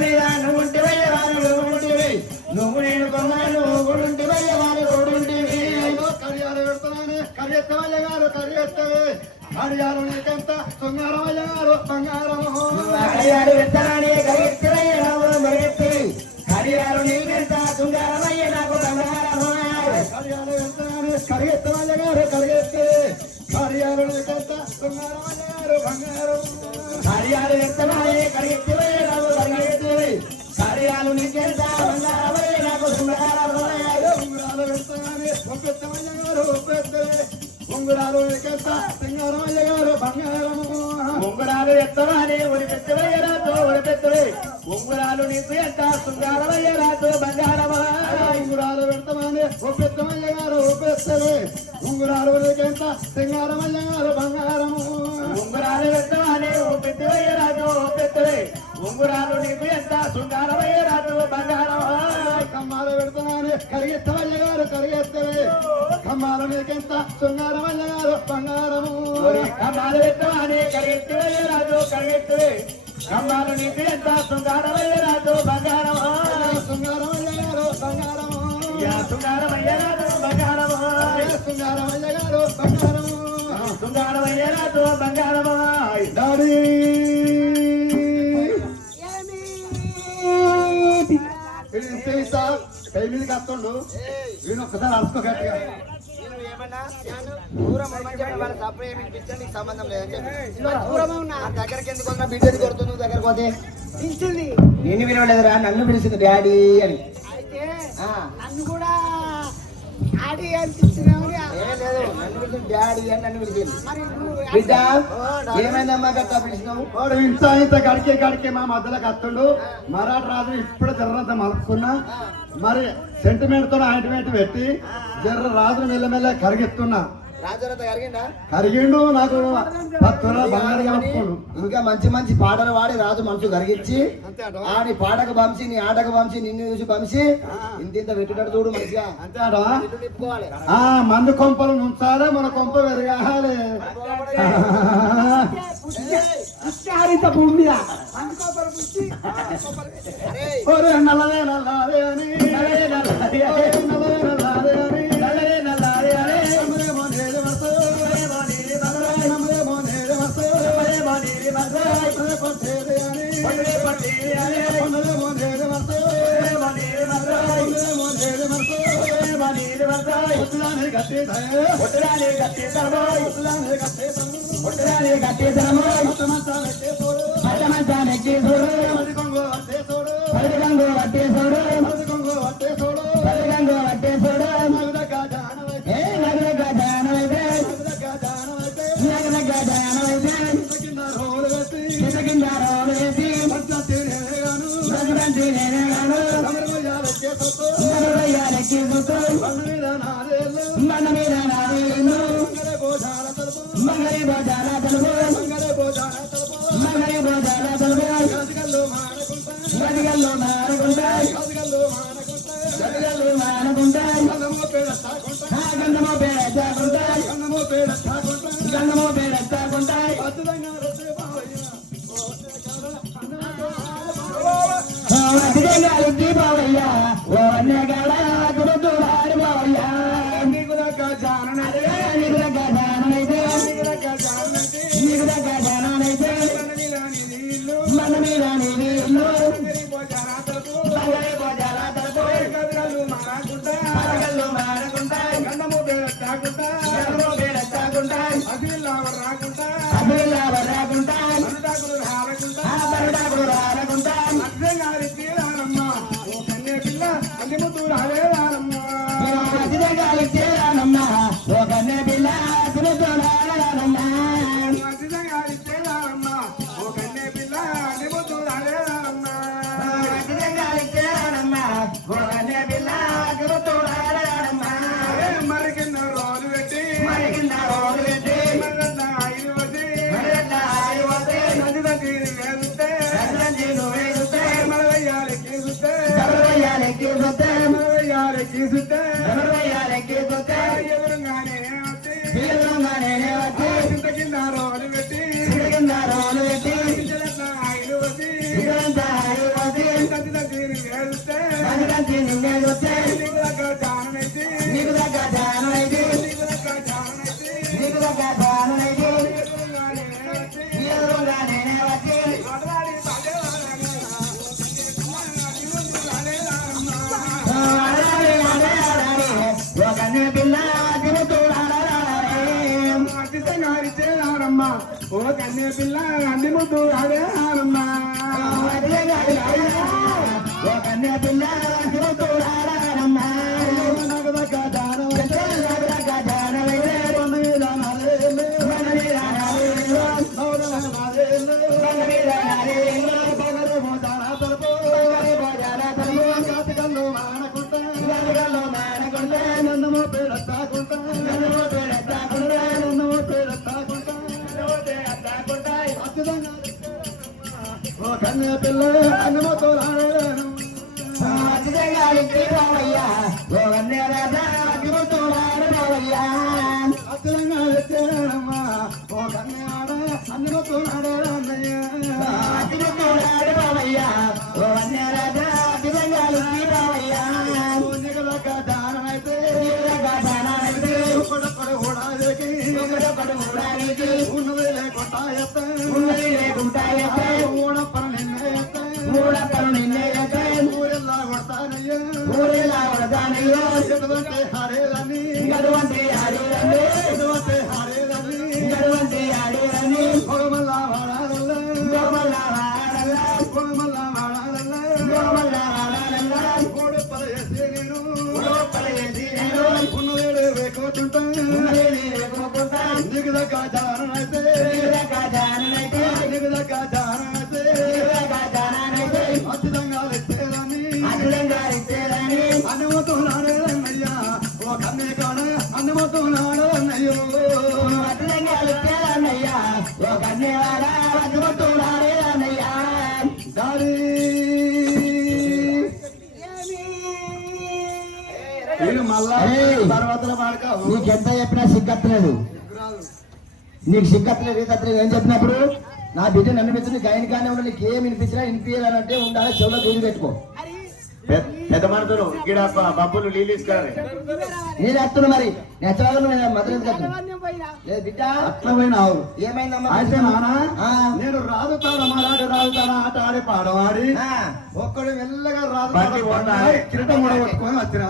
మీద నువ్వు ఉంటే వయ్యవారు నువ్వు ఉంటివి నువ్వు నేను కొన్నాను గుడుంటి వయ్యవారు గుడుంటివి కడియాలు పెడతానని కడియెత్తవయ్య గారు కడియెత్తవే కడియాలు నీకెంత శృంగారమయ్య గారు బంగారము కడియాలు పెడతానని కడియెత్తవయ్య రావు మరిగెత్తి కడియాలు నీకెంత శృంగారమయ్య నాకు బంగారము కడియాలు పెడతానని కడియెత్తవయ్య గారు కడియెత్తి కడియాలు నీకెంత శృంగారమయ్య గారు బంగారము కడియాలు పెడతానని కడియెత్తవయ్య రావు మరిగెత్తి కడియాలు నీకెంత బంగారమయ్య నాకు శృంగారము ఉంగరాలు పెడతానని ఒప్పెత్తవయ్య గారు ఒప్పెత్తవే ఉంగరాలు నీకెంత సింగారమయ్య గారు బంగారము ఉంగరాలు ఎత్తవని ఉడిపెత్తవయ్య రాతో ఉడిపెత్తవే ఉంగరాలు నీకు ఎంత శృంగారమయ్య రాతో బంగారమా ఉంగరాలు పెడతామని ఒప్పెత్తమయ్య గారు ఒప్పెత్తవే ఉంగరాలు నీకెంత సింగారమయ్య గారు బంగారము ఉంగరాలు పెడతామని ఒప్పెత్తవయ్య రాతో ఒప్పెత్తవే ఉంగరాలు నీకు ఎంత శృంగారమయ్య రాతో బంగారమా కమ్మాలు పెడతామని కరిగెత్తవయ్య గారు కరిగెత్తవే కమ్మాలు నీకెంత శృంగారమయ్య గారు బంగారము కమ్మాలు పెడతామని కరిగెత్తవయ్య రాతో కరిగెత్తవే కమ్మాలు నీకు ఎంత శృంగారమయ్య రాతో బంగారము శృంగారమయ్య గారు బంగారము శృంగారమయ్య రాతో బంగారము శృంగారమయ్య గారు బంగారము శృంగారమయ్య రాతో బంగారము డాడీ కై మీదకి వస్తుండు వీడు ఒక్కసారి అడుసుకో గట్టిగా సంబంధం దగ్గరికి ఎందుకు బిడ్డది కొడుతుంది దగ్గరకు పోతే నిన్ను వినలేదురా నన్ను పిలిచింది డాడీ అని అయితే నన్ను కూడా డాడీ అనిపించినావు నన్ను పిలిచింది డాడీ అని నన్ను పిలిచింది బిడ్డ ఏమైందమ్మా గట్టా పిలిచినావు వాడు ఇంత ఇంత గడికే మా మధ్యలోకి వస్తుండు మరాఠ రాజు ఇప్పుడు జర్రంత మలుపుకున్నా మరి సెంటిమెంట్ తో ఆయింట్మెంట్ పెట్టి జర్ర రాజును మెల్లమెల్ల కరిగిస్తున్నా కరిగిండు నాకు బంగారు కలుపుకోండు ఇంకా మంచి మంచి పాటలు వాడి రాజు మనసు కరిగించి ఆడి పాటకు పంచి నీ ఆటకు పంచి నిన్ను చూసి పంచి ఇంత పెట్టుటట్టు చూడు మంచిగా అంతే ఆ మందు కొంపలు నుంచాలే మన కొంప పెరగాలి భూమి నల్లదే నల్లాదే అని నల్లదే నల్లాదే అని కింద ఓ కన్య పిల్ల అన్ని ముద్దు ఆడేనమ్మా ఓ కన్య పిల్ల అన్ని ముద్దు ఆడారమ్మా నగదక నందమో పేడతాకుంటా ఓ కన్య పిల్ల అన్నమతో అచ్చరంగా ఓ కన్యాడ అన్నమతో ఉన్నది లేకుండా మూడప్పను నిన్నే ఊరెల్లా కొడతానయ్యా ఎటువంటి హరేలని కోమల్లా వాడాలల్లా కోడప్పల వేసి నేను ఉన్నదేడు వేకోతుంటా నీకు దగ్గర జానైతే నీకు దగ్గర జానైతే అద్భుతంగా తెచ్చేదాన్ని అన్నమతో నాడేదన్నయ్యా ఓ కన్నే కాడ అన్నమతో నాడేదన్నయ్యో దారి నేను మళ్ళా తర్వాత పాడకావు నీకెంత చెప్పినా సిగ్గత్తలేదు నీకు సిగ్గత్తలేదు ఏదత్తలేదు ఏం చెప్పినప్పుడు నా బిడ్డ నన్ను పెట్టుకుని గాయనికానే ఉండి నీకు ఏం వినిపించినా వినిపించాలంటే ఉండాలి చెవులో దూరి పెట్టుకో పెద్ద మనసులు ఇక్కడ బబ్బులు నీళ్ళు ఇస్తారు నేను వస్తున్నా మరి నెచ్చరాలను మద్దతు కట్టు లేదు బిడ్డ అట్లా పోయినావు ఏమైందమ్మా అయితే నానా నేను రాదుతాడు మరాడు రాదుతాడు ఆట ఆడి పాడవాడి ఒక్కడు మెల్లగా రాదు కిరీటం కూడా పట్టుకొని వచ్చిన